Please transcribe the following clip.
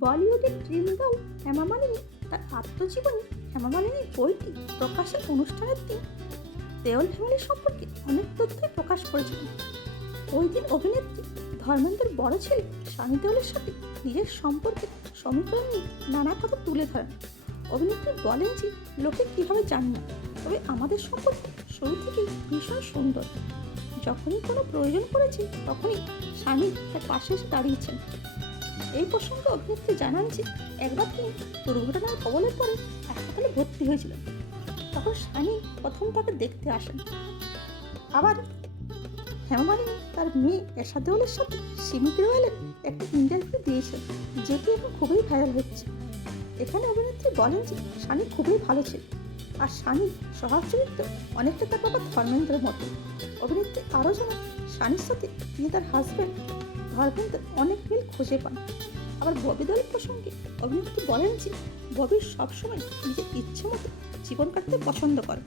বলিউডের dream girl Hema Malini তার আত্মজীবনী হেমা মালিনীর বইটি প্রকাশের অনুষ্ঠানের দিন দেওল ফ্যামিলি সম্পর্কে অনেক তথ্যই প্রকাশ করেছিলেন। ওই দিন অভিনেত্রী ধর্মেন্দ্রের বড় ছেলে স্বামী দেওলের সাথে নিজের সম্পর্কে সমীকরণ নিয়ে নানা কথা তুলে ধরেন। অভিনেত্রী বলেন যে, লোকে কীভাবে জানে না, তবে আমাদের সম্পর্ক শুরু থেকেই ভীষণ সুন্দর। যখনই কোনো প্রয়োজন পড়েছে, তখনই স্বামী তার পাশে এসে দাঁড়িয়েছেন। এই প্রসঙ্গে অভিনেত্রী জানান যে, একবার তিনি দুর্ঘটনার কবলে পড়ে হাসপাতালে ভর্তি হয়েছিলেন তখন স্বামী প্রথম তাকে দেখতে আসেন। আবার হেমামালিনী তার মেয়ে এশা দেওয়ালের সাথে সিমি গ্রেওয়ালের একটা ইন্টারভিউ দিয়েছেন, যেটি এখন খুবই ভাইরাল হচ্ছে। এখানে অভিনেত্রী বলেন যে, স্বামী খুবই ভালো ছিল আর স্বামী স্বভাব চরিত্র অনেকটা তার বাবা ধর্মেন্দ্রের মতো অভিনেত্রী আরও জানান স্বামীর সাথে তিনি তার হাজব্যান্ড ধর্মেন্দ্র অনেক মিল খুঁজে পান। আবার ববি দলের প্রসঙ্গে অভিনেত্রী বলেন যে, ববি সবসময় নিজের ইচ্ছে মতো জীবন কাটতে পছন্দ করে